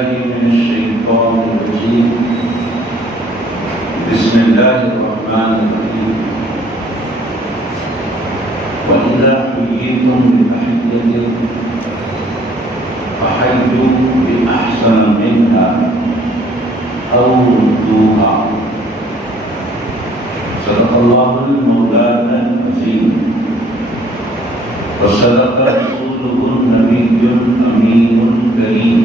بالله من الشيطان الرجيم بسم الله الرحمن الرحيم وإذا حييتم بتحية فحيوا بأحسن منها أو ردوها صدق الله المولانا العظيم وصدق رسوله النبي الأمين الكريم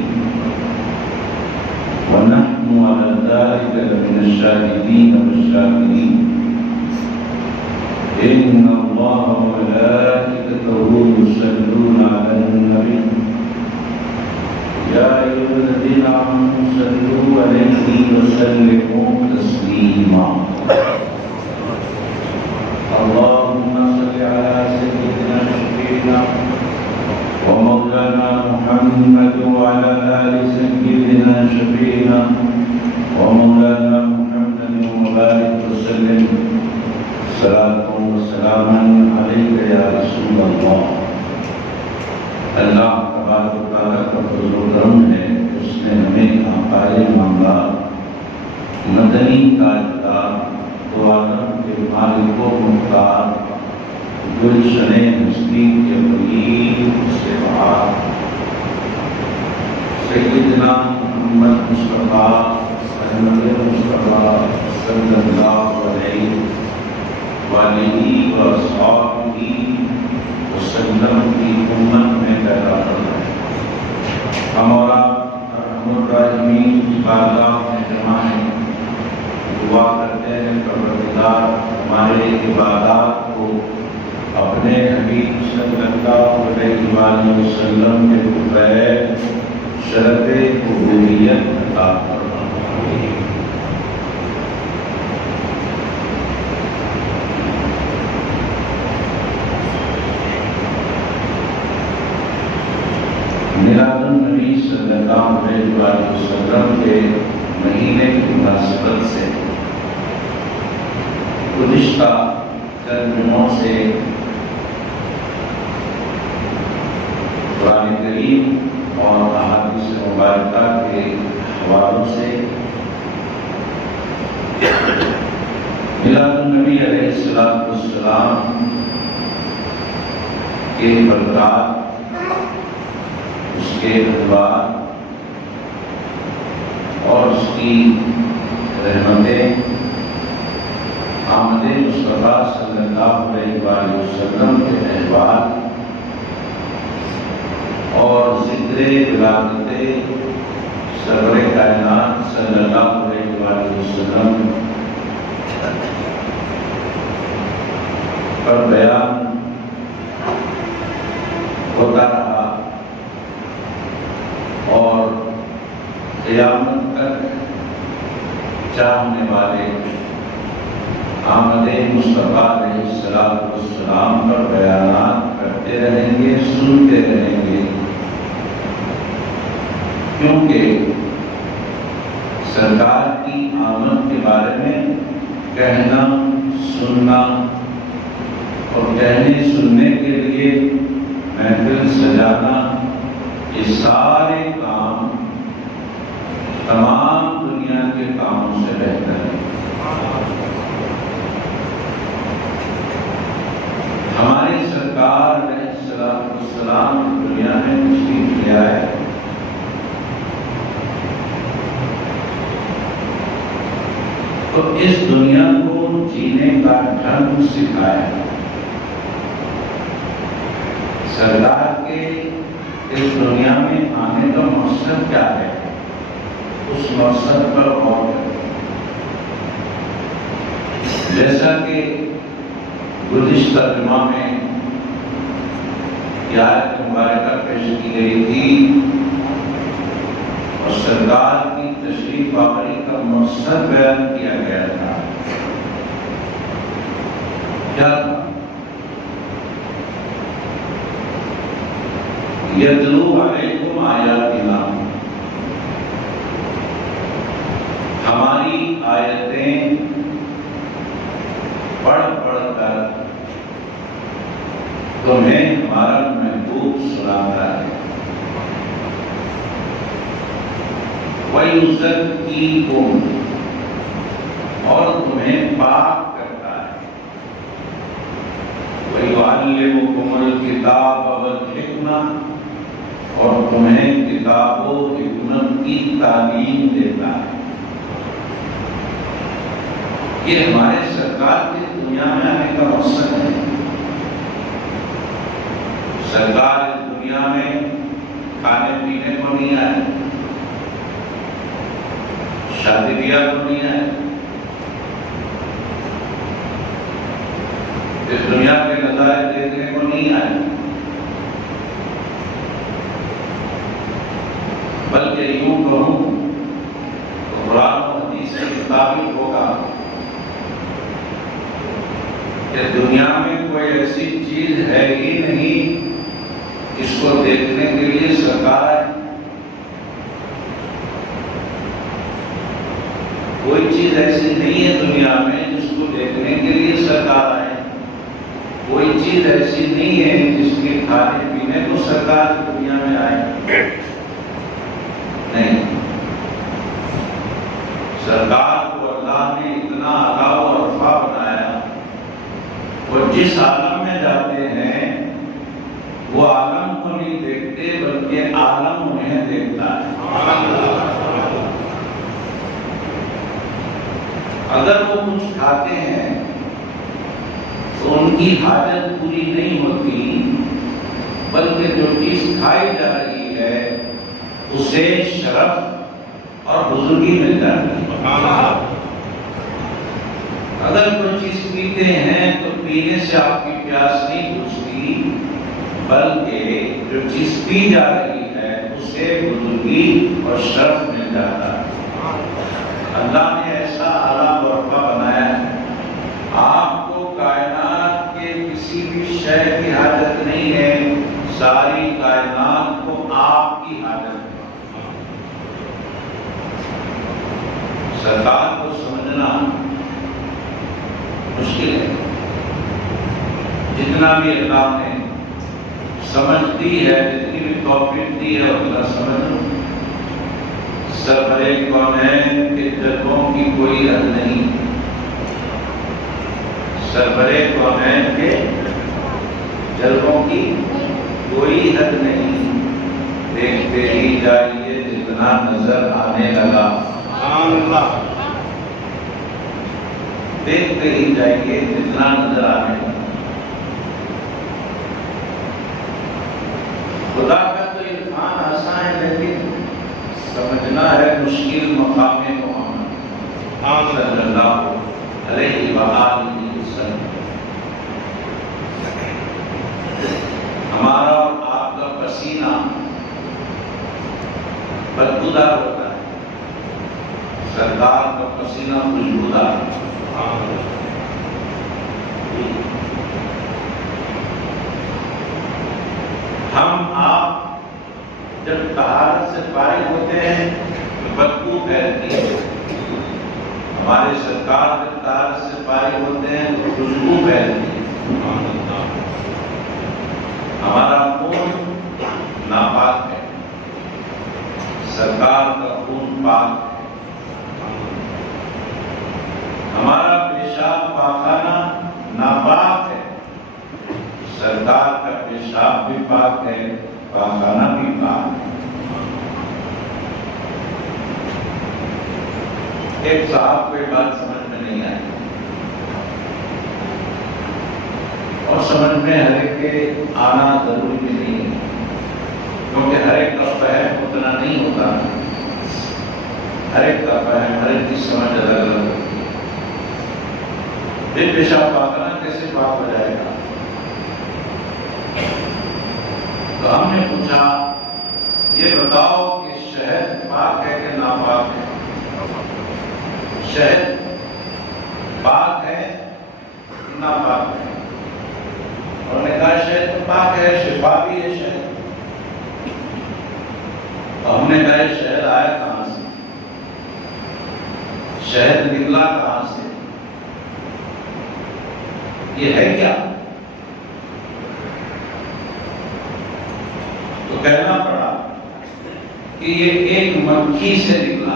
ونحن على ذلك لمن الشاهدين والشاكرين إن الله وملائكته يصلون على النبي يا أيها الذين آمنوا صلوا عليه وسلموا تسليما اللهم صل على سيدنا شفيعنا ومولانا محمد وعلى آل سيدنا شفيعنا ومولانا محمد وبارك وسلم صلاة وسلاما عليك يا رسول الله اللہ تبارک و تعالیٰ کا فضل و کرم ہے اس نے ہمیں آقائے مامدار مدنی تاجدار دو عالم کے مالک و مختار گلشن ہستی کے ولی صفات سیدنا محمد مصطفیٰ احمد مصطفیٰ صلی اللہ علیہ وآلہ وصحبہ وسلم کی امت میں پیدا کرنا ہے۔ ہم اور آپ ارحم الراحمین کی بارگاہ میں جمع ہیں، دعا کرتے ہیں پروردگار ہمارے عبادات کو اپنے حبیب صلی اللہ علیہ وآلہ وسلم کے بغیر شرف قبولیت عطا فرمائے۔ میلاد النبی صلی اللہ علیہ وآلہ وسلم کے مہینے کی مناسبت سے گزشتہ چند دنوں سے قرآن کریم اور احادیث مبارکہ کے حوالوں سے میلاد النبی علیہ السلام کے برکات، اس کے ادوار اور اس کی رحمتیں، آمد مصطفیٰ صلی اللہ علیہ وآلہ وسلم کے احوال اور ذکر ولادت سرور کائنات صلی اللہ علیہ وآلہ وسلم پر بیان ہوتا رہا اور قیامت تک چاہنے والے آمد مصطفیٰ علیہ السلام پر بیانات کرتے رہیں گے، سنتے رہیں گے، کیونکہ سرکار کی آمد کے بارے میں کہنا، سننا اور کہنے سننے کے لیے محفل سجانا، یہ سارے کام تمام دنیا کے کاموں سے بہتر ہے۔ ہمارے سرکار علیہ السلام دنیا میں تشریف لے آئے، تو اس دنیا کو جینے کا ڈھنگ سکھایا۔ سرکار کے اس دنیا میں آنے کا مقصد کیا ہے، اس مقصد پر غور کریں۔ جیسا کہ گزشتہ جمعہ میں یہ آیت مبارکہ پیش کی گئی تھی اور سرکار کی تشریف آوری کا مقصد بیان کیا گیا تھا، کیا تھا؟ یتلو علیکم آیاتنا، ہماری آیتیں پڑھ پڑھ کر تمہیں ہمارا محبوب سناتا ہے۔ وَيُزَكِّيكُمْ، اور تمہیں پاک کرتا ہے، وَيُعَلِّمُكُمُ الْكِتَابَ وَالْحِکْمَةَ، اور تمہیں کتاب و حکمت کی تعلیم دیتا ہے۔ یہ ہمارے سرکار کی دنیا میں آنے کا مقصد ہے۔ سرکار اس دنیا میں کھانے پینے کو نہیں آئے، شادی بیاہ کو نہیں آئے، اس دنیا کے نظارے دیکھنے کو نہیں آئے، بلکہ یوں کہوں تو قرآن و حدیث کے مطابق ہوگا کہ دنیا میں کوئی ایسی چیز ہے ہی نہیں جس کو دیکھنے کے لیے سرکار آئے۔ کوئی چیز ایسی نہیں ہے دنیا میں جس کو دیکھنے کے لیے سرکار آئے، کوئی چیز ایسی نہیں ہے جس کے کھانے پینے کو سرکار دنیا میں آئے، نہیں۔ سرکار کو اللہ نے اتنا اعلیٰ و رفیع بنایا، وہ جس عالم میں جاتے ہیں وہ عالم کو نہیں دیکھتے بلکہ عالم انہیں دیکھتا ہے۔ اگر وہ کچھ کھاتے ہیں تو ان کی حاجت پوری نہیں ہوتی، بلکہ جو چیز کھائی جا رہی ہے اسے شرف اور بزرگی مل جاتی ہے۔ اگر کوئی چیز پیتے ہیں تو پینے سے آپ کی پیاس نہیں بجھتی، بلکہ جو چیز پی جا رہی ہے اسے بزرگی اور شرف مل جاتا ہے۔ اللہ نے ایسا اعلیٰ برپا بنایا ہے، آپ کو کائنات کے کسی بھی شے کی حاجت نہیں ہے، ساری کائنات کو آپ کی حاجت ہے۔ سرکار کو سمجھنا مشکل ہے، جتنا بھی اللہ نے سمجھ دی ہے، جتنی بھی توفیق دی ہے اتنا سمجھ لو۔ سربراہ کونین کے جذبوں کی کوئی حد نہیں، سربراہ کونین کے جذبوں کی کوئی حد نہیں، دیکھتے ہی جائیے جتنا نظر آنے لگا، دیکھتے ہی جائیے جتنا نظر آنے لگا۔ خدا کا تو عرفان آسان ہے لیکن سمجھنا ہے مشکل۔ مقام محمد صلی اللہ علیہ وآلہ وسلم، ہمارا اور آپ کا پسینہ بدبودار ہوتا ہے، سرکار کا پسینہ خوشبودار۔ ہم آپ جب طہارت سے فارغ ہوتے ہیں تو بدبو پھیلتی ہے، ہمارے سرکار جب طہارت سے فارغ ہوتے ہیں تو خوشبو پھیلتی ہے۔ ہمارا خون ناپاک ہے، سرکار کا خون پاک ہے۔ ہمارا پیشاب پاخانہ ناپاک ہے، سرکار کا پیشاب بھی پاک ہے، پاخانہ بھی پاک ہے۔ ایک صاحب کو یہ بات سمجھ میں نہیں آئی، اور سمجھ میں ہر ایک کے آنا ضروری بھی نہیں ہے، کیونکہ ہر ایک کا فہم اتنا نہیں ہوتا، ہر ایک کا فہم، ہر ایک کی سمجھ الگ الگ ہوتی ہے۔ یہ پیشاب پاخانہ کیسے پاک ہو جائے گا؟ تو ہم نے پوچھا یہ بتاؤ کہ شہد پاک ہے کہ ناپاک ہے؟ شہد پاک ہے ناپاک ہے؟ انہوں نے کہا شہد پاک ہے، شفا بھی ہے شہد۔ تو ہم نے کہا شہد آیا کہاں سے؟ شہد نکلا کہاں سے؟ یہ ہے کیا؟ تو کہنا پڑا کہ یہ ایک مکھی سے نکلا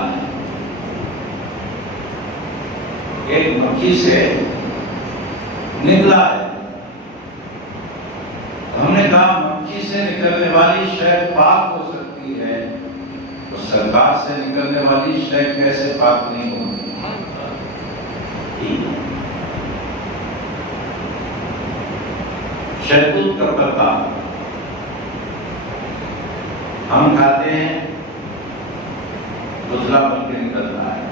ایک مکھی سے نکلا ہے. ہم نے کہا مکھی سے نکلنے والی شے پاک ہو سکتی ہے تو سرکار سے نکلنے والی شے کیسے پاک نہیں ہوگی؟ شہتوت کا پتا ہم کھاتے ہیں، گزلا بن کے نکلتا ہے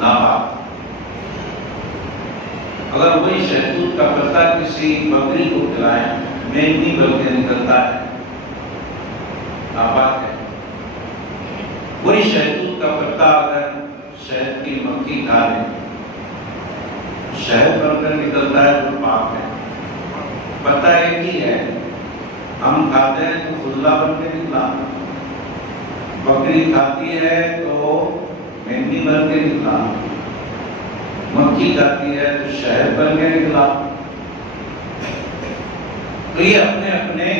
ناپاک. اگر وہی شہتوت کا پتا کسی بکری کو کھلائیں، مہنگی بن کے نکلتا ہے، ناپاک ہے. وہی شہتوت کا پتا اگر شہد کی مکھی کھا لے، شہد بن کر نکلتا ہے تو پاک ہے. پتا ایک ہی ہے، ہم کھاتے ہیں تو گزلا بن کے نکلا، بکری کھاتی ہے تو مہنگی بن کے نکلا، مکھی کھاتی ہے تو شہد بن کے نکلا. تو یہ اپنے اپنے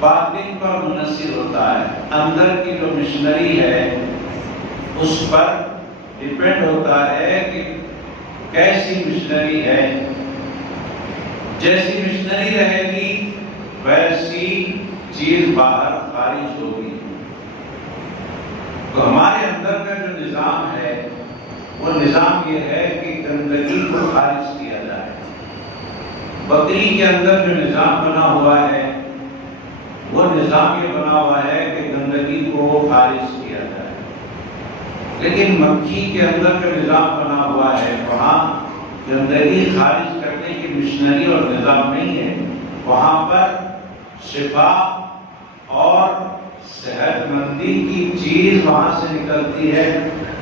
باطن پر منحصر ہوتا ہے. اندر کی جو مشنری ہے اس پر ڈیپینڈ ہوتا ہے کہ کیسی مشنری ہے. جیسی مشنری رہے گی ویسی چیز باہر خارج ہوگی. تو ہمارے اندر کا جو نظام ہے وہ نظام یہ ہے کہ گندگی کو خارج کیا جائے. بکری کے اندر جو نظام بنا ہوا ہے وہ نظام یہ بنا ہوا ہے کہ گندگی کو خارج کیا جائے. لیکن مکھی کے اندر جو نظام بنا ہوا ہے وہاں گندگی خارج کرنے کی مشنری اور نظام نہیں ہے. وہاں پر شفا اور صحت مندی کی چیز وہاں سے نکلتی ہے.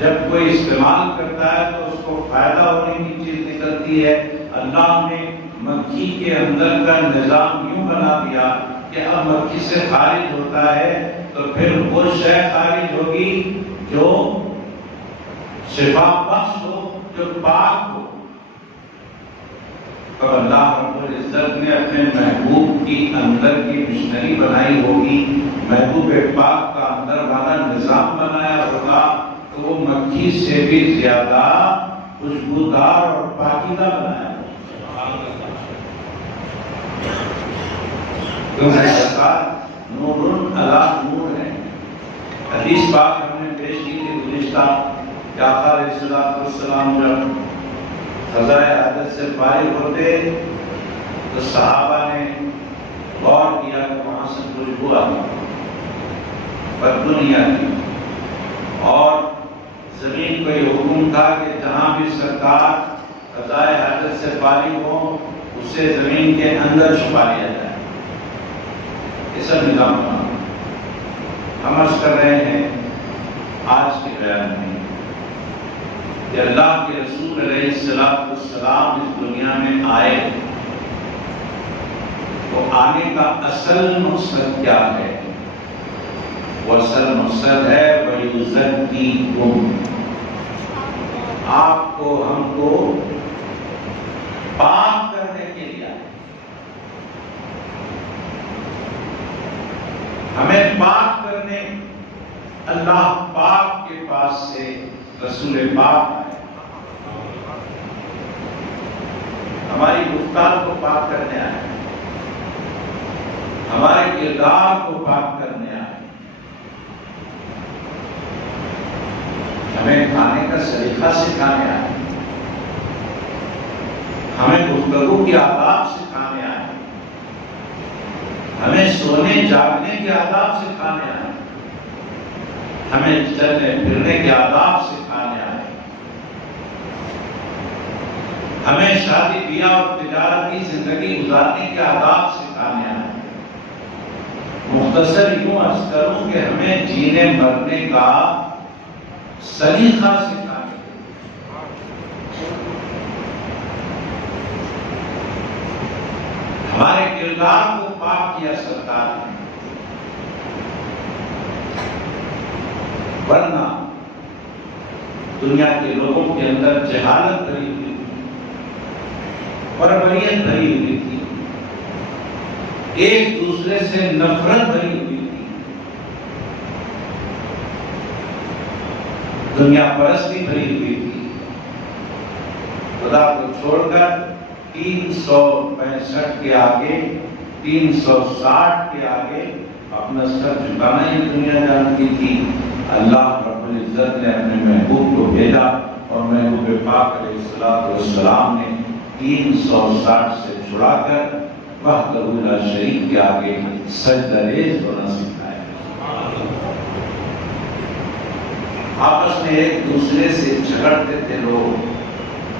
جب کوئی استعمال کرتا ہے تو اس کو فائدہ ہونے کی چیز نکلتی ہے. اللہ نے مکھی کے اندر کا نظام یوں بنا دیا کہ اب مکھی سے خارج ہوتا ہے تو پھر وہ شے خارج ہوگی جو شفا بخش ہو، جو پاک ہو. تو اللہ رب العزت نے اپنے محبوب کی اندر کی مشنری بنائی ہوگی، محبوب پاک کا اندر والا نظام بنایا ہوگا تو وہ مکھی سے بھی زیادہ خوشبودار اور پاکیزہ بنایا ہوگا. کیونکہ زکات نور علی نور ہے. حدیث پاک ہم نے پیش کی تھی گزشتہ کہ آقا علیہ السلام جب قضائے حاجت سے فارغ ہوتے تو صحابہ نے غور کیا کہ وہاں سے خوشبو آتی، بدبو نہیں آتی. اور زمین کو یہ حکم تھا کہ جہاں بھی سرکار قضائے حاجت سے فارغ ہو اسے زمین کے اندر چھپا لیا جائے. یہ سب نظام بنا. ہم عرض کر رہے ہیں آج کے بیان میں کہ اللہ کے رسول علیہ السلام اس دنیا میں آئے تو آنے کا اصل مقصد کیا ہے؟ وہ اصل مقصد ہے وَيُزَكِّيكُمْ، آپ کو ہم کو پاک کرنے کے لیے. ہمیں پاک کرنے اللہ پاک کے پاس سے رسول پاک آئے. ہماری گفتار کو پاک کرنے آئے، ہمارے کردار کو پاک کرنے آئے. ہمیں کھانے کا سلیقہ سکھانے آئے، ہمیں گفتگو کے آداب سکھانے آئے، ہمیں سونے جاگنے کے آداب سکھانے آئے، ہمیں چلنے پھرنے کے آداب سکھانے آئے، ہمیں شادی بیاہ اور تجارتی زندگی گزارنے کے آداب سکھانے آئے. مختصر یوں عرض کروں کہ ہمیں جینے مرنے کا سلیقہ سکھانے. ہمارے کردار کو پاک کیا سرکار نے، ورنہ دنیا کے لوگوں کے اندر جہالت بھری ہوئی تھی، بربریت بھری ہوئی تھی، ایک دوسرے سے نفرت بھری ہوئی تھی، دنیا پرستی بھری ہوئی تھی. خدا کو چھوڑ کر 365 کے آگے 360 کے آگے اپنا سر جھکانا ہی دنیا جانتی تھی۔ اللہ رب العزت نے اپنے محبوب کو بھیجا اور محبوب پاک علیہ السلام نے 360 سے چھڑا کر وحدہ لا شریک کے آگے سجدہ ریز ہونا سکھایا۔ آپس میں ایک دوسرے سے جھگڑتے تھے لوگ،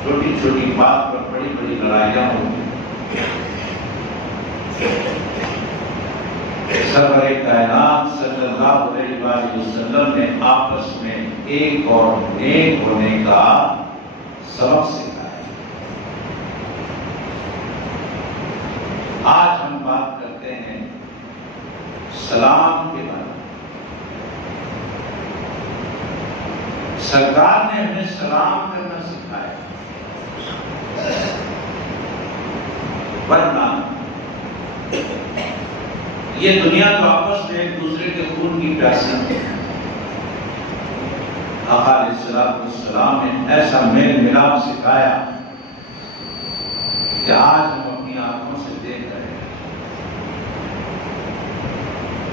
چھوٹی چھوٹی بات پر بڑی بڑی لڑائیاں ہوتی۔ سرور کائنات صلی اللہ علیہ وآلہ وسلم نے آپس میں ایک اور نیک ہونے کا سبق سکھایا۔ آج ہم بات کرتے ہیں سلام کے بارے میں۔ سرکار نے ہمیں سلام کرنا سکھایا، ورنہ یہ دنیا تو آپس میں ایک دوسرے کے خون کی پیاسی ہے۔ آقا علیہ السلام نے ایسا میل ملاپ سکھایا کہ آج ہم اپنی آنکھوں سے دیکھ رہے ہیں۔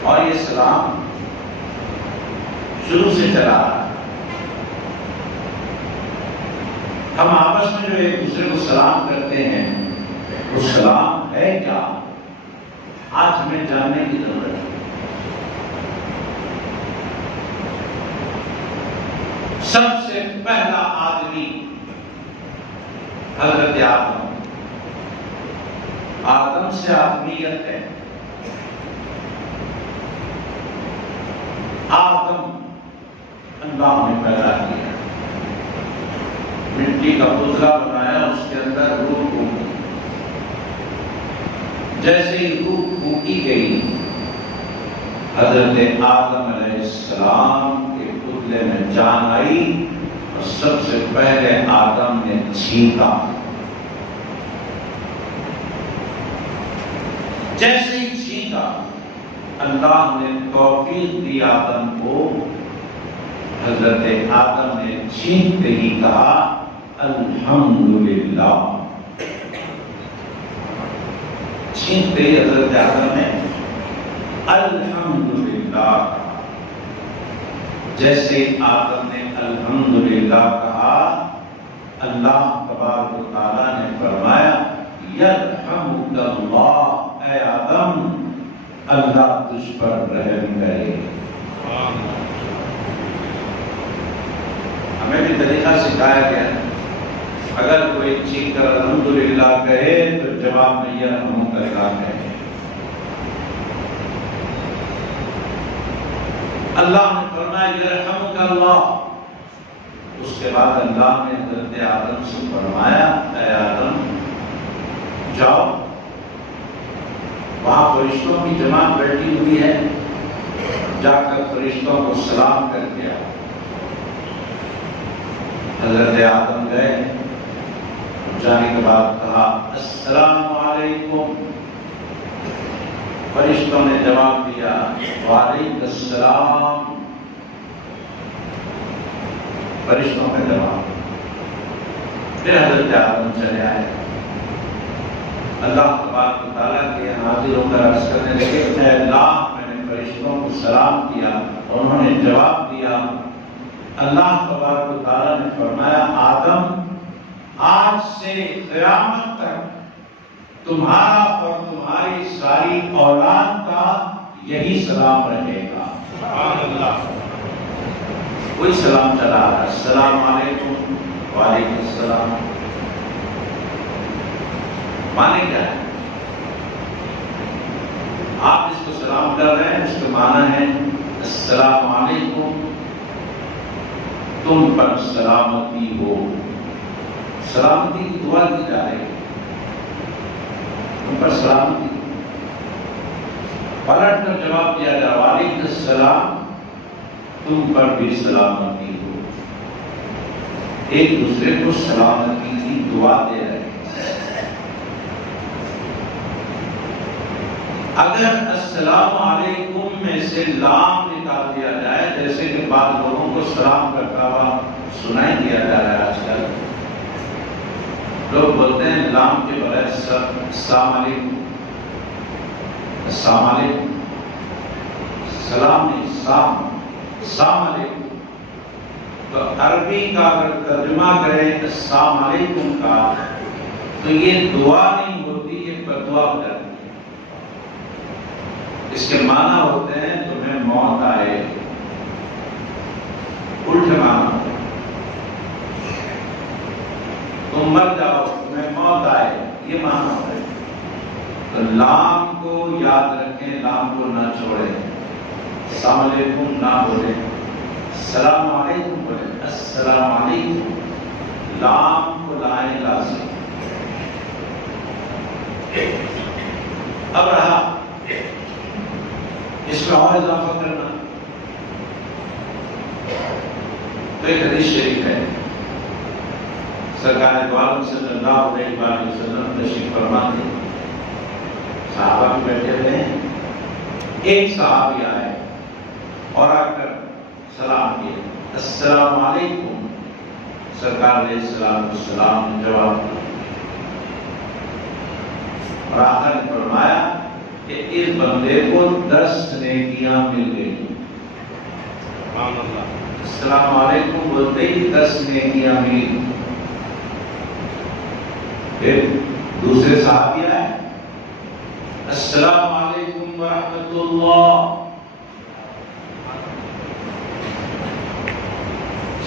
اور یہ سلام شروع سے چلا رہا ہے۔ ہم آپس میں جو ایک دوسرے کو سلام کرتے ہیں، وہ سلام ہے کیا؟ آج ہمیں جاننے کی ضرورت ہے۔ سب سے پہلا آدمی حضرت آدم سے آدمیت ہے۔ آدم اللہ نے پیدا کیا، مٹی کا پتلا بنایا، اس کے اندر روح پھونکی۔ جیسے ہی روح پھونکی گئی، حضرت آدم علیہ السلام کے پتلے میں جان آئی اور سب سے پہلے آدم نے چھینکا۔ جیسے ہی چھینکا، اللہ نے توفیق دی آدم کو۔ حضرت آدم نے چھینکتے ہی کہا الحمدللہ۔ چھینکتے ہی حضرت آدم نے الحمدللہ۔ جیسے آدم نے الحمدللہ کہا، اللہ تبارک و تعالیٰ نے فرمایا یرحمک اللہ، اے آدم اللہ تجھ پر رحم کرے۔ ہمیں بھی طریقہ سکھایا گیا، اگر کوئی چیخ کر الحمدللہ کہے تو جواب میں یرحمک اللہ کہے۔ اللہ نے فرمایا یرحمک اللہ۔ اس کے بعد اللہ نے حضرت آدم سے فرمایا اے آدم جاؤ، وہاں فرشتوں کی جماعت بیٹھی ہوئی ہے، جا کر فرشتوں کو سلام کر کے آؤ۔ حضرت آدم گئے، جانے کے بعد کہا السلام علیکم۔ فرشتوں نے جواب دیا وعلیکم السلام۔ فرشتوں کا جواب۔ پھر حضرت آدم چلے آئے، اللہ تبارک و تعالیٰ کے حاضر ہو کر عرض کرنے لگے اے اللہ، میں نے فرشتوں کو سلام کیا اور انہوں نے جواب دیا۔ اللہ تبارک و تعالیٰ نے فرمایا آدم آج سے قیامت تک تمہارا اور تمہاری ساری اولاد کا یہی سلام رہے گا۔ سبحان اللہ۔ کوئی سلام چلا رہا ہے، السلام علیکم، وعلیکم السلام۔ معنی کیا ہے؟ آپ اس کو سلام کر رہے ہیں، اس کا معنی ہے السلام علیکم، تم پر سلامتی ہو۔ سلامتی کی دعا کی جا رہی ہے، تم پر سلامتی۔ پلٹ کر جواب دیا جا وعلیکم السلام، تم پر بھی سلامتی ہو۔ ایک دوسرے کو سلامتی کی دعا دے رہے ہیں۔ اگر السلام علیکم میں سے لام نکال دیا جائے، جیسے کہ بعض لوگوں کو سلام کرتا ہوا سنائی دیا جا رہا ہے آج کل، لوگ بولتے ہیں لام کے بغیر السلام علیکم، السلام علیکم، سلام نہیں، السلام علیکم۔ تو عربی کا اگر ترجمہ کریں السلام علیکم کا تو یہ دعا نہیں ہوتی، یہ بدعا ہو جاتی ہے۔ اس کے معنی ہوتے ہیں تمہیں موت آئے، الٹے معنی، تم مر جاؤ، تمہیں موت آئے، یہ معنی ہوتا ہے۔ تو لام کو یاد رکھیں، لام کو نہ چھوڑیں، السلام علیکم نہ بولیں، السلام علیکم بولیں، السلام علیکم، لام کو لائیں لازم۔ اب رہا اس میں اور اضافہ کرنا، تو ایک حدیث شریف ہے، سرکار دو عالم صلی اللہ علیہ وسلم تشریف فرما تھے، صحابہ بھی بیٹھے ہوئے ہیں، ایک صحابی آئے اور آ کر سلام کیا، السلام علیکم، سرکار علیہ السلام نے جواب دیا، اور آخر نے فرمایا کہ اس بندے کو 10 نیکیاں مل گئی۔ السلام علیکم بولتے ہی 10 نیکیاں ملی۔ پھر دوسرے صحابی آئے، السلام علیکم ورحمۃ اللہ،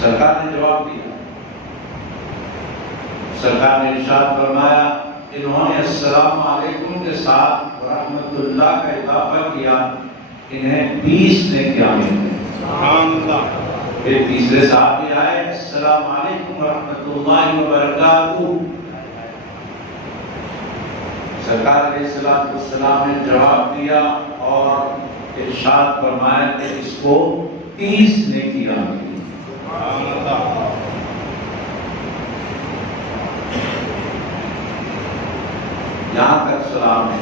سرکار نے جواب دیا، سرکار نے ارشاد فرمایا انہوں نے السلام علیکم کے ساتھ رحمت اللہ کا اضافہ کیا، انہیں 20 نیکیاں ملی۔ پھر تیسرے صحابی آئے، السلام علیکم ورحمۃ اللہ وبرکاتہ، سرکار علیہ السلام نے جواب دیا اور ارشاد فرمایا کہ اس کو 30 نیکیاں ملی۔ یہاں تک سلام ہے۔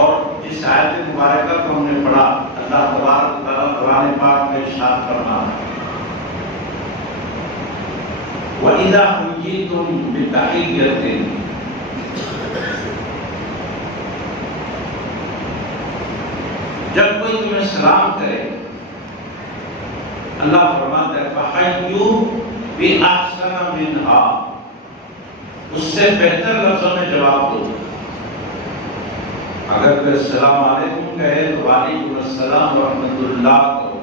اور جس آیت مبارکہ کو ہم نے پڑھا، اللہ تبارک و تعالیٰ قرآن پاک میں ارشاد فرمایا وَإِذَا حُيِّيتُم بِتَحِيَّةٍ، جب کوئی تمہیں سلام کرے، اللہ فرماتا ہے فَحَيُّوا بِأَحْسَنَ مِنْهَا، اس سے بہتر لفظوں میں جواب دو۔ اگر کوئی السلام علیکم کہے تو وعلیکم السلام ورحمۃ اللہ کہو،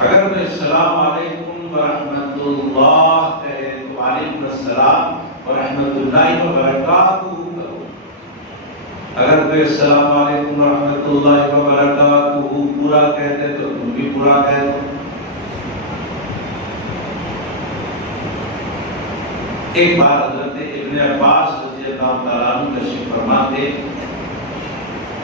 اگر کوئی السلام علیکم ورحمۃ اللہ کہے تو وعلیکم السلام ورحمۃ اللہ وبرکاتہ کہو، اگر کوئی السلام علیکم ورحمۃ اللہ وبرکاتہ پورا کہتے تو تم بھی پورا کہہ دو۔ ایک بار حضرت ابن عباس رضی اللہ تعالیٰ عنہ تشریف فرما تھے،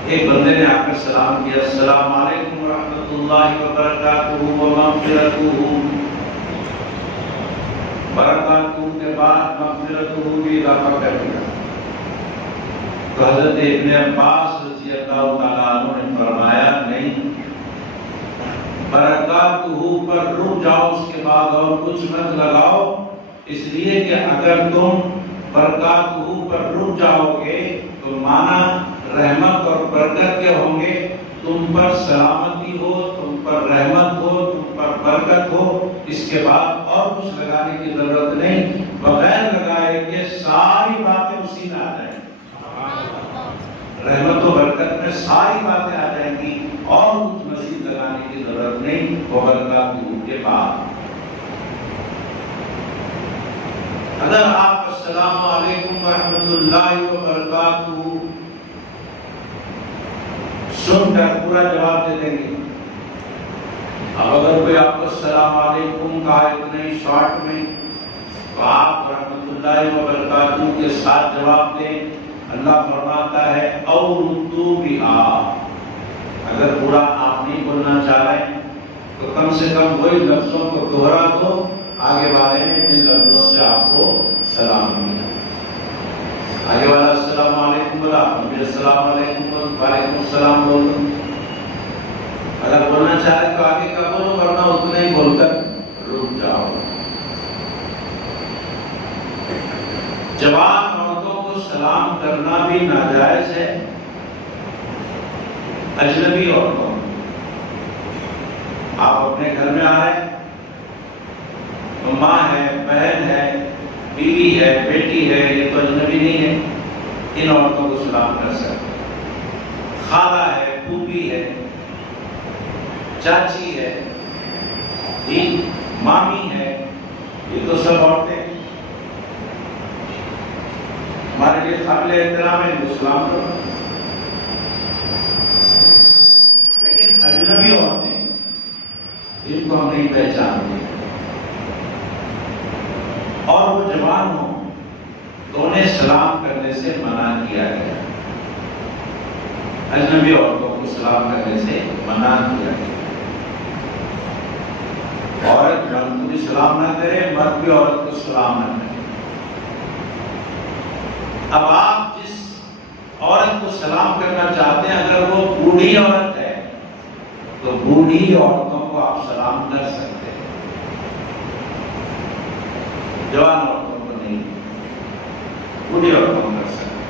ایک بندے نے آ کر سلام کیا، السلام علیکم ورحمۃ اللہ وبرکاتہ ومغفرتہ، برکاتہ کے بعد مغفرتہ بھی اضافہ کر دیا۔ تو حضرت ابن عباس رضی اللہ تعالیٰ عنہ نے فرمایا نہیں، برکاتہ پر رک جاؤ، اس کے بعد اور کچھ مت لگاؤ، اس لیے کہ اگر تم برکاتہ پر رک جاؤ گے تو معنی رحمت اور برکت کے ہوں گے، تم پر سلامتی ہو، تم پر رحمت ہو، تم پر برکت ہو، اس کے بعد اور کچھ لگانے کی ضرورت نہیں، بغیر لگائے کہ ساری باتیں اسی میں آ جائیں، رحمت و برکت میں ساری باتیں آ جائیں گی، اور کچھ مزید لگانے کی ضرورت نہیں، وہ برکاتہ کے بعد۔ اگر آپ السلام علیکم ورحمۃ اللہ وبرکاتہ سن کر پورا جواب دے دیں گے، اب اگر کوئی آپ کو السلام علیکم کہا اتنے شارٹ میں تو آپ رحمۃ اللہ وبرکاتہ کے ساتھ جواب دیں۔ اللہ فرماتا ہے او ردوا بہا، اگر پورا آپ نہیں بولنا چاہ رہے تو کم سے کم وہی لفظوں کو دوہرا دو آگے والے نے جن لفظوں سے آپ کو سلام کیا۔ آگے والا السلام علیکم بولا، مجھے السلام علیکم بول، وعلیکم السلام بول دو۔ اگر بولنا چاہے تو آگے کا بولو، ورنہ اتنا ہی بول کر رک جاؤ۔ جوان عورتوں کو سلام کرنا بھی ناجائز ہے اجنبی عورتوں کو۔ آپ اپنے گھر میں آ رہے ہیں تو ماں ہے، بہن ہے، بیوی ہے، بیٹی ہے، یہ تو اجنبی نہیں ہے، ان عورتوں کو سلام کر سکتے۔ خالہ ہے، پھوپھی ہے، چاچی ہے، مامی ہے، یہ تو سب عورتیں ہمارے لیے قابل احترام ہے، ان کو سلام کرو۔ لیکن اجنبی عورتیں جن کو ہم نہیں پہچانتے اور وہ جوان ہوں تو انہیں سلام کرنے سے منع کیا گیا۔ اجنبی عورتوں کو سلام کرنے سے منع کیا گیا۔ عورت مرد کو بھی سلام نہ کرے، مرد بھی عورت کو سلام نہ کرے۔ اب آپ جس عورت کو سلام کرنا چاہتے ہیں اگر وہ بوڑھی عورت ہے تو بوڑھی عورتوں کو آپ سلام کر سکتے ہیں، جوان عورتوں کو نہیں، بوڑھی عورتوں کو کر سکتے ہیں۔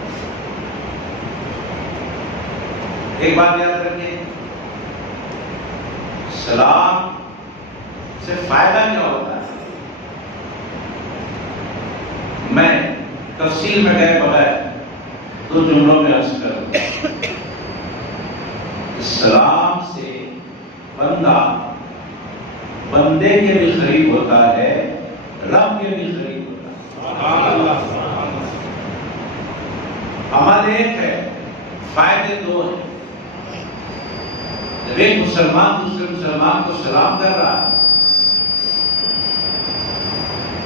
ایک بات یاد رکھیں، سلام سے فائدہ کیا ہوتا ہے؟ میں تفصیل میں گئے بغیر دو جملوں میں عرض کروں۔ سلام سے بندہ بندے کے بھی قریب ہوتا ہے، رب کے بھی قریب ہوتا ہے۔ عمل ایک ہے، فائدے دو ہیں۔ جب ایک مسلمان دوسرے مسلمان کو سلام کر رہا ہے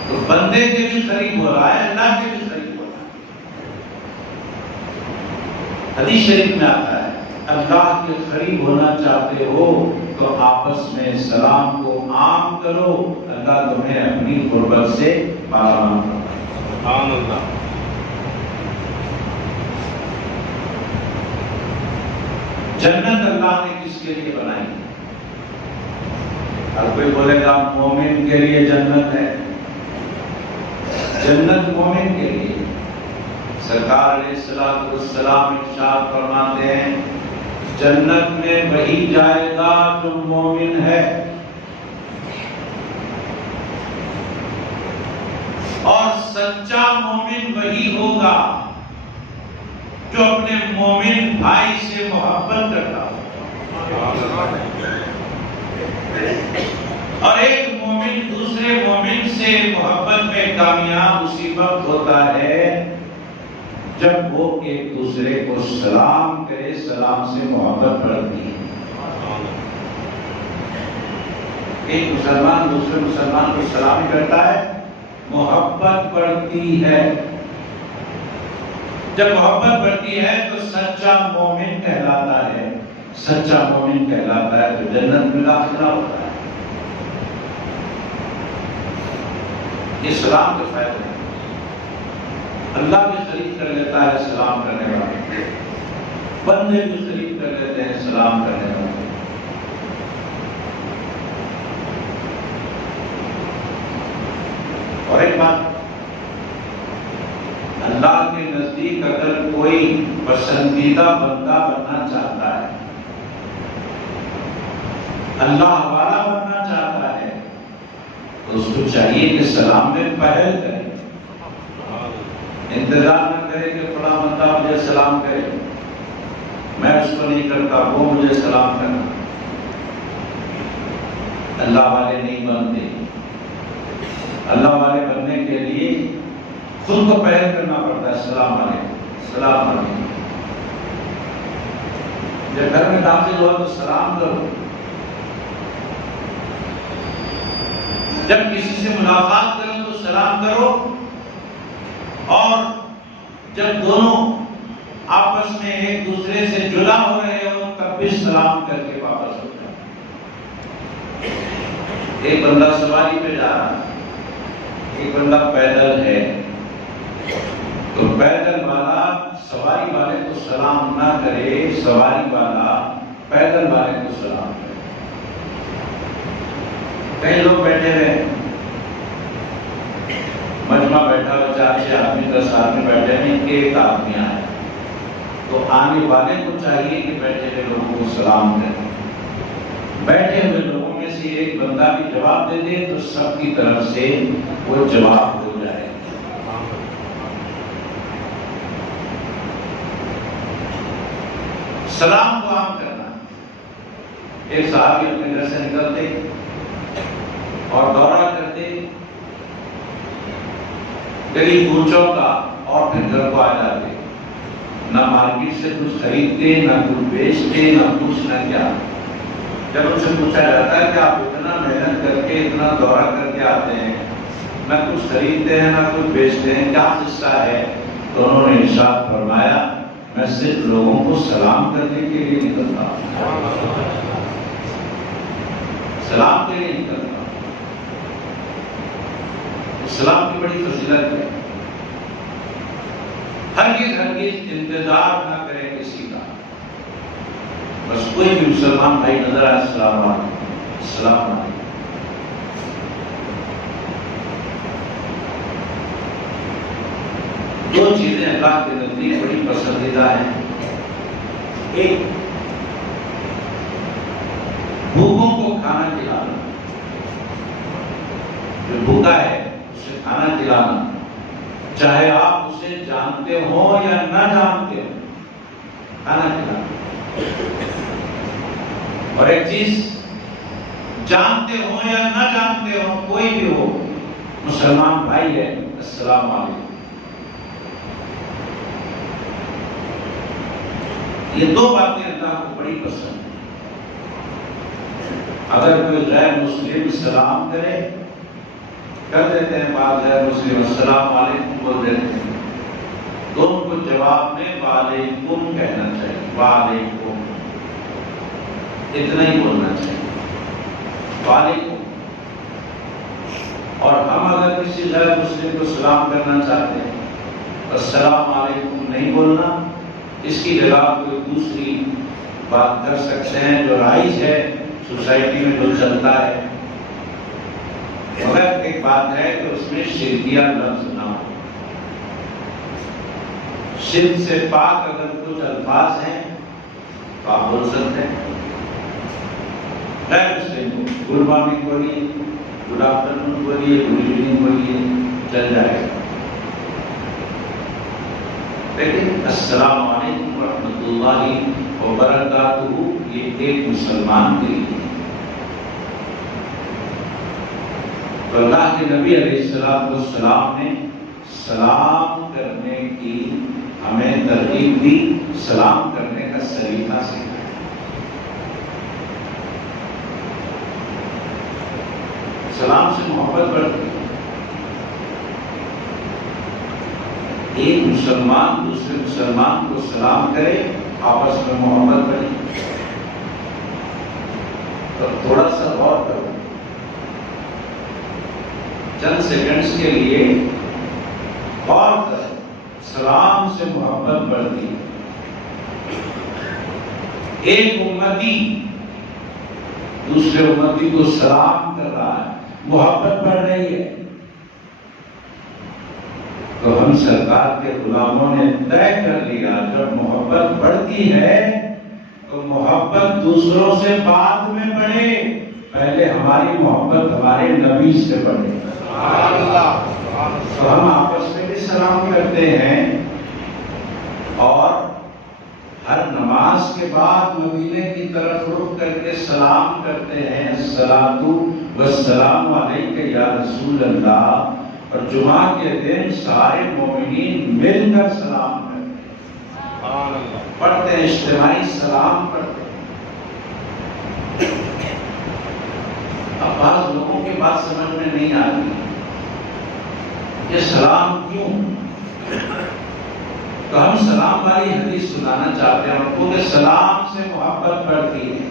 تو بندے کے بھی قریب ہو رہا ہے، اللہ کے بھی قریب ہو رہا ہے۔ حدیث شریف میں آتا ہے اللہ کے قریب ہونا چاہتے ہو تو آپس میں سلام کو عام کرو، اللہ تمہیں اپنی قربت سے مالا مال کرے۔ جنت اللہ نے کس کے لیے بنائی؟ ہر کوئی بولے گا مومن کے لیے جنت ہے، جنت مومن کے لیے۔ سرکار علیہ السلام ارشاد فرماتے ہیں جنت میں وہی جائے گا جو مومن ہے، اور سچا مومن وہی ہوگا جو اپنے مومن بھائی سے محبت کرتا ہو، اور ایک مومن دوسرے مومن سے محبت میں کامیاب اسی وقت ہوتا ہے جب وہ ایک دوسرے کو سلام کرے، سلام سے محبت بڑھتی ہے۔ ایک مسلمان دوسرے مسلمان کو سلام کرتا ہے، محبت بڑھتی ہے۔ جب محبت بڑھتی ہے تو سچا مومن کہلاتا ہے، سچا مومن کہلاتا ہے تو جنت میں داخلہ ہوتا ہے۔ یہ سلام کے فائدے ہیں۔ اللہ بھی قریب کر لیتا ہے سلام کرنے والے، بندے بھی قریب کر لیتے ہیں سلام کرنے والے۔ اور ایک بات، اللہ کے نزدیک اگر کوئی پسندیدہ بندہ بننا چاہتا ہے، اللہ والا بننا چاہتا ہے، تو اس کو چاہیے کہ سلام میں پہل کرے، انتظار نہ کرے کہ فلاں بندہ مجھے سلام کرے، میں اس کو نہیں کرتا، وہ مجھے سلام کرنا۔ اللہ والے نہیں بنتے۔ اللہ والے بننے کے لیے خود کو پہل کرنا پڑتا ہے، سلام علیکم، سلام علیکم۔ جب گھر میں داخل ہو تو سلام کرو، جب کسی سے ملاقات کرو تو سلام کرو، اور جب دونوں آپس میں ایک دوسرے سے جدا ہو رہے ہو تب بھی سلام کر کے واپس ہو جاؤ۔ ایک بندہ سواری پہ جا رہا ہے، ایک بندہ پیدل ہے، تو پیدل والا سواری والے کو سلام نہ کرے، سواری والا پیدل والے کو سلام کرے۔ کئی لوگ بیٹھے رہے، مجمع بیٹھا ہوا 4-6 آدمی 10 آدمی بیٹھے ہیں، ایک آدمی آیا تو آنے والے کو چاہیے کہ بیٹھے ہوئے لوگوں کو سلام کریں۔ بیٹھے ہوئے لوگوں میں سے ایک بندہ بھی جواب دے دے تو سب کی طرف سے وہ جواب ہو جائے۔ سلام کو عام کرنا۔ ایک صحابی اپنے گھر سے نکلتے اور دورہ کرتے گلی کوچوں کا اور پھر گھر کو آ جاتے، نہ مارکیٹ سے کچھ خریدتے، نہ کچھ بیچتے، نہ کچھ نہ کیا۔ جب ان سے پوچھا جاتا ہے کہ آپ اتنا محنت کر کے اتنا دورہ کر کے آتے ہیں، نہ کچھ خریدتے ہیں نہ کچھ بیچتے ہیں، کیا قصہ ہے؟ تو انہوں نے ارشاد فرمایا، میں صرف لوگوں کو سلام کرنے کے لیے نکلتا ہوں، سلام کے لیے نکلتا ہوں۔ اسلام کی بڑی فضیلت ہے، ہرگز انتظار نہ کرے کسی کا، بس کوئی بھی مسلمان بھائی نظر آئے السلام علیکم، السلام علیکم۔ دو چیزیں اللہ کے نزدیک بڑی پسندیدہ ہیں، ایک بھوکوں کو کھانا کھلانا، جو بھوکا ہے اسے کھانا کھلانا، چاہے آپ اسے جانتے ہو یا نہ جانتے ہو، کھانا کھلانا۔ اور ایک چیز، جانتے ہو یا نہ جانتے ہو، کوئی بھی ہو، مسلمان بھائی ہے، السلام علیکم۔ یہ دو باتیں اللہ کو بڑی پسند ہیں۔ اگر کوئی غیر مسلم سلام کرے، کر دیتے ہیں بعض غیر مسلم السلام علیکم بول دیتے ہیں، تو ان کو جواب میں وعلیکم کہنا چاہیے، وعلیکم، اتنا ہی بولنا چاہیے، وعلیکم۔ اور ہم اگر کسی غیر مسلم کو سلام کرنا چاہتے ہیں، السلام علیکم نہیں بولنا، اس کی جگہ کوئی دوسری بات کر سکتے ہیں جو رائج ہے، سوسائٹی میں جو چلتا ہے، مگر ایک بات ہے کہ اس میں شرکیہ لفظ نہ ہو۔ شرک سے پاک اگر کچھ الفاظ ہیں تو آپ بول سکتے ہیں، غیر مسلم کو گڈ مارننگ بولیے، گڈ آفٹرنون بولیے، گڈ ایوننگ بولیے، چل جائے گا، لیکن السلام علیکم ورحمۃ اللہ وبرکاتہ یہ ایک مسلمان کے لیے۔ تو اللہ کے نبی علیہ السلام نے سلام کرنے کی ہمیں ترغیب دی، سلام کرنے کا سلیقہ سکھایا۔ سلام سے محبت بڑھتی ہے۔ ایک مسلمان دوسرے مسلمان کو سلام کرے، آپس میں محبت بڑھے۔ تو تھوڑا سا غور کرو، چند سیکنڈز کے لیے غور کرو، سلام سے محبت بڑھتی ہے۔ ایک امتی دوسرے امتی کو سلام کر رہا ہے، محبت بڑھ رہی ہے۔ تو ہم سرکار کے غلاموں نے طے کر لیا، جب محبت بڑھتی ہے تو محبت دوسروں سے بعد میں بڑھے، پہلے ہماری محبت ہمارے نبی سے بڑھے۔ تو ہم آپس میں بھی سلام کرتے ہیں، اور ہر نماز کے بعد مدینے کی طرف رخ کر کے سلام کرتے ہیں، الصلاۃ والسلام علیک یا رسول اللہ۔ اور جمعہ کے دن سارے مومنین مل کر سلام کرتے ہیں، پڑھتے ہیں، اجتماعی سلام پڑھتے ہیں۔ اب بعض لوگوں کی بات سمجھ میں نہیں آتی، یہ سلام کیوں؟ تو ہم سلام والی حدیث سنانا چاہتے ہیں، کیونکہ سلام سے محبت بڑھتی ہے۔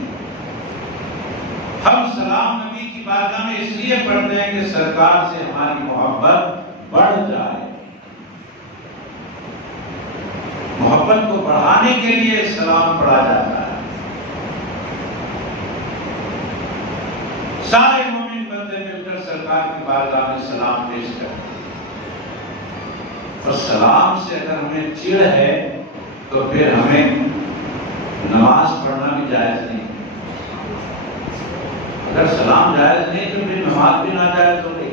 ہم سلام نبی کی بارگاہ میں اس لیے پڑھتے ہیں کہ سرکار سے ہماری محبت بڑھ جائے۔ محبت کو بڑھانے کے لیے سلام پڑھا جاتا ہے۔ سارے مومن بندے مل کر سرکار کی بارگاہ میں سلام پیش کرتے ہیں۔ اور سلام سے اگر ہمیں چڑ ہے تو پھر ہمیں نماز پڑھنا بھی جائز نہیں. اگر سلام جائز نہیں تو پھر نماز بھی ناجائز ہو گئی.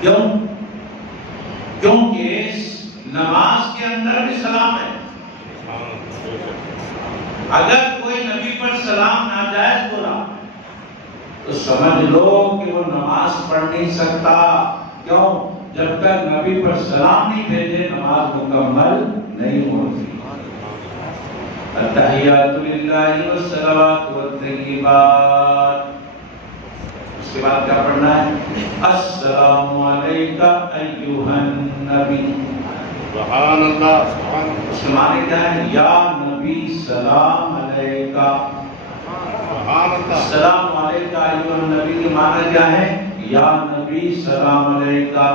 کیوں؟ کیونکہ نماز کے اندر بھی سلام ہے. اگر کوئی نبی پر سلام ناجائز بولا تو سمجھ لو کہ وہ نماز پڑھ نہیں سکتا. کیوں؟ جب تک نبی پر سلام نہیں بھیجے نماز مکمل نہیں ہوتی. التحیات للہ والصلوات والطیبات. اس کے بعد کیا پڑھنا ہے؟ السلام علیکہ ایھا النبی. سبحان اللہ. اس کے معنی کیا ہے؟ یا نبی سلام علیکہ. السلام علیکہ ایھا النبی کے معنی کیا ہے؟ یا نبی سلام علیکہ.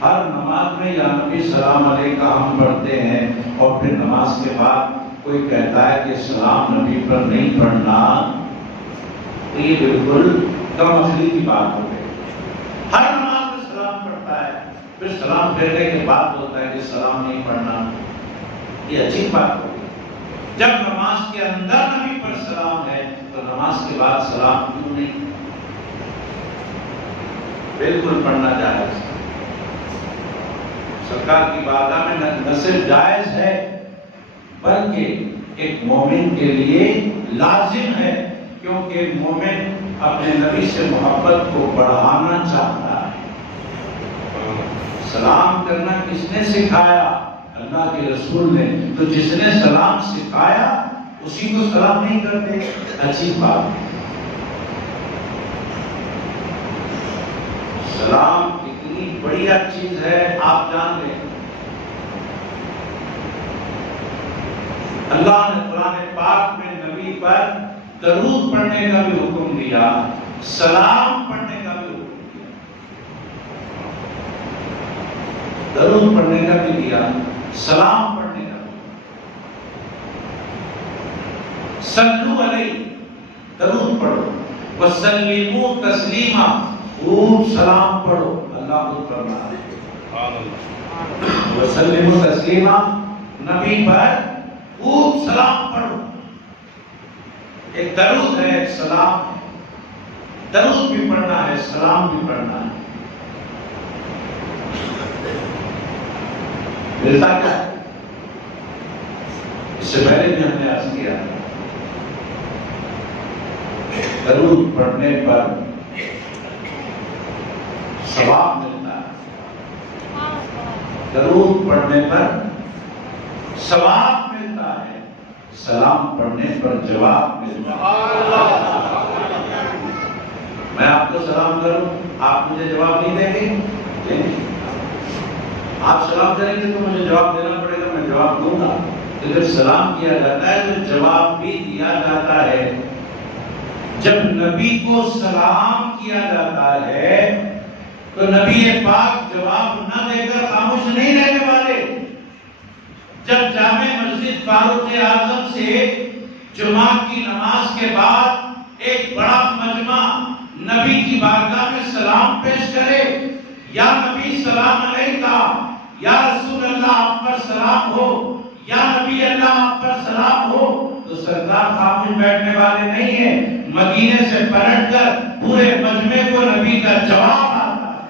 ہر نماز میں یا نبی سلام علیکہ ہم پڑھتے ہیں. اور پھر نماز کے بعد کوئی کہتا ہے کہ سلام نبی پر نہیں پڑھنا تو یہ بالکل کم عقلی کی بات ہو گئی. ہر نماز میں سلام پڑھتا ہے پھر سلام پھیرنے کے بعد ہوتا ہے کہ سلام نہیں پڑھنا. یہ عجیب بات ہو گئی. جب نماز کے اندر نبی پر سلام ہے تو نماز کے بعد سلام کیوں نہیں؟ بالکل پڑھنا جائز. سرکار کی بارگاہ میں نہ صرف جائز ہے بلکہ ایک مومن کے لیے لازم ہے. کیونکہ مومن اپنے نبی سے محبت کو بڑھانا چاہتا ہے. سلام کرنا کس نے سکھایا؟ اللہ کے رسول نے. تو جس نے سلام سکھایا اسی کو سلام نہیں کرتے. اچھی بات ہے. سلام اتنی بڑھیا چیز ہے آپ جان لیں. اللہ نے قرآن پاک میں نبی پر درود پڑھنے کا بھی حکم دیا, سلام پڑھنے کا بھی حکم دیا. درود پڑھنے کا بھی دیا, سلام پڑھنے کا بھی. صلو علیہ, درود پڑھو. وسلموا تسلیما, خوب سلام پڑھو. اللہ خود فرما ہے وسلموا تسلیما, نبی پر خوب سلام پڑھو. ایک درود ہے, ایک سلام ہے. درود بھی پڑھنا ہے, سلام بھی پڑھنا ہے. ملتا کیا ہے؟ اس سے پہلے بھی ہم نے عرض کیا درود پڑھنے پر ثواب ملتا ہے. درود پڑھنے پر ثواب ملتا ہے, سلام پڑھنے پر جواب ملتا ہے. میں آپ کو سلام کروں, آپ مجھے جواب نہیں دیں گے؟ آپ سلام کریں گے تو مجھے جواب دینا پڑے گا, میں جواب دوں گا. تو جب سلام کیا جاتا ہے تو جواب بھی دیا جاتا ہے. جب نبی کو سلام کیا جاتا ہے تو نبی پاک جواب نہ دے کر خاموش نہیں رہنے والے. جب جامع مسجد فاروق اعظم سے جمعہ کی نماز کے بعد ایک بڑا مجمع نبی کی بارگاہ میں سلام پیش کرے, یا نبی سلام علیکہ, یا رسول اللہ آپ پر سلام ہو, یا نبی اللہ آپ پر سلام ہو, تو سرکار خاموش بیٹھنے والے نہیں ہیں. مدینے سے پلٹ کر پورے مجمع کو نبی کا جواب آتا ہے.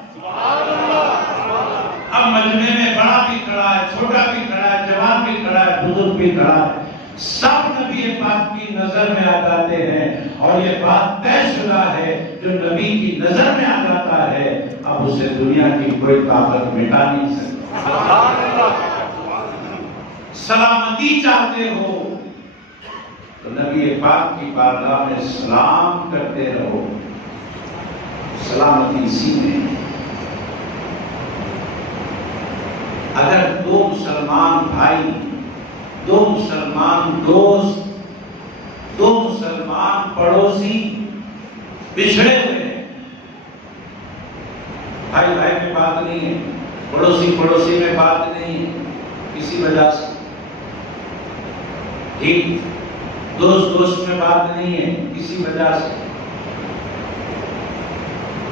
اب مجمع میں بڑا بھی کھڑا ہے, چھوٹا بھی کھڑا ہے, جوان بھی کھڑا ہے, بزرگ بھی کھڑا ہے, سب نبی پاک کی نظر میں آ جاتے ہیں. اور یہ بات طے شدہ ہے, جو نبی کی نظر میں آ جاتا ہے اب اسے دنیا کی کوئی طاقت مٹا نہیں سکتی. سلامتی چاہتے ہو تو نبی پاک کی بارگاہ میں سلام کرتے رہو. سلامتی اسی میں ہے. اگر دو مسلمان بھائی, دو مسلمان دوست, دو مسلمان پڑوسی بچھڑے ہوئے ہیں, بھائی بھائی میں بات نہیں ہے, پڑوسی پڑوسی میں بات نہیں ہے, کسی وجہ سے ٹھیک, دوست دوست میں بات نہیں ہے, کسی وجہ سے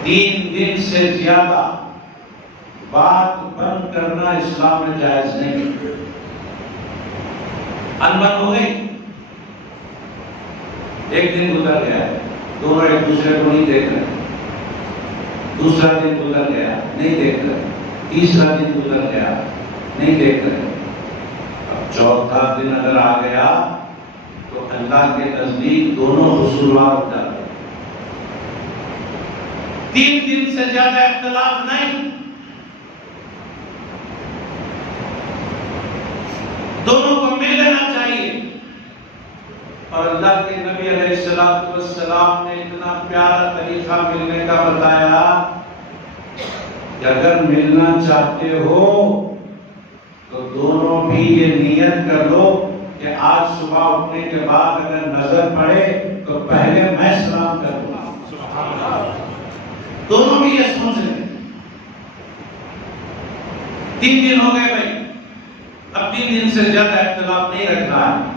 3 دن سے زیادہ بات بند کرنا اسلام میں جائز نہیں. انبن ہو گئی. ایک دن گزر گیا, دونوں ایک دوسرے کو نہیں دیکھ رہے. دوسرا دن گزر گیا, نہیں دیکھ رہے. تیسرا دن گزر گیا, نہیں دیکھ رہے. اب چوتھا دن اگر آ گیا تو اللہ کے نزدیک دونوں قصوروار ہو جاتے ہیں. 3 دن سے زیادہ اختلاف نہیں, دونوں کو مل لینا چاہیے. اور اللہ کے نبی علیہ السلام نے اتنا پیارا طریقہ ملنے کا بتایا کہ اگر ملنا چاہتے ہو تو دونوں بھی یہ نیت کر لو کہ آج صبح اٹھنے کے بعد اگر نظر پڑے تو پہلے میں سلام کروں گا. دونوں بھی یہ سوچ لیں. 3 دن ہو گئے بھائی, اب 3 دن سے زیادہ اختلاف نہیں رکھنا ہے.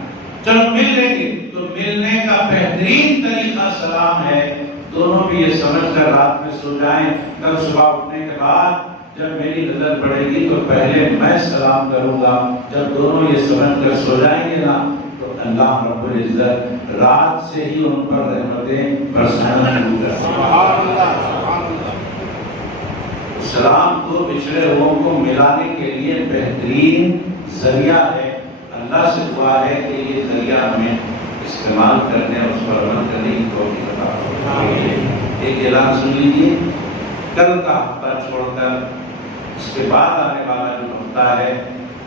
چلو مل لیں گے تو ملنے کا بہترین طریقہ سلام ہے. دونوں بھی یہ سمجھ کر رات میں سو جائیں, کل صبح اٹھنے کے بعد جب میری نظر پڑے گی تو پہلے میں سلام کروں گا. جب دونوں یہ سمجھ کر سو جائیں گے نا تو اللہ رب العزت رات سے ہی ان پر رحمتیں برسانا شروع کر دیں گے. سلام تو بچھڑے لوگوں کو ملانے کے لیے بہترین ذریعہ ہے. اللہ سے دعا ہے کہ یہ ذریعہ ہمیں استعمال کرنے اور اس پر عمل کرنے کی توفیق عطا فرمائے. ایک اعلان سن لیجیے, کل کا ہفتہ چھوڑ کر اس کے بعد آنے والا جو ہفتہ ہے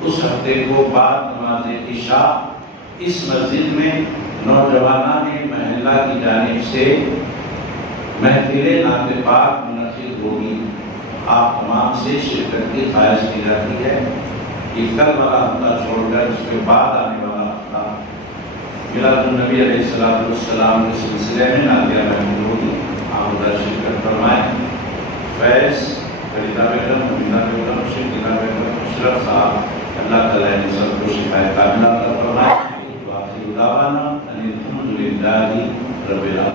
اس ہفتے کو بعد نماز عشاء اس مسجد میں نوجوانان محلہ کی جانب سے محفل نعت پاک منعقد ہوگی. آپ تمام سے شرکت کی خواہش کی جاتی ہے. یہ کل والا ہفتہ چھوڑ کر اس کے بعد آنے والا ہفتہ میلاد النبی علیہ السلام کے سلسلے میں نعتیہ محفل ہوگی. آپ ادھر شرکت فرمائیں. فیض فریدہ بیگم, حمیدہ بیگم, شکیلہ بیگم, اشرف صاحب, اللہ تعالیٰ نے سب کو شفا کاملہ عطا فرمائے. واخر دعوانا ان الحمد للہ رب العالمین.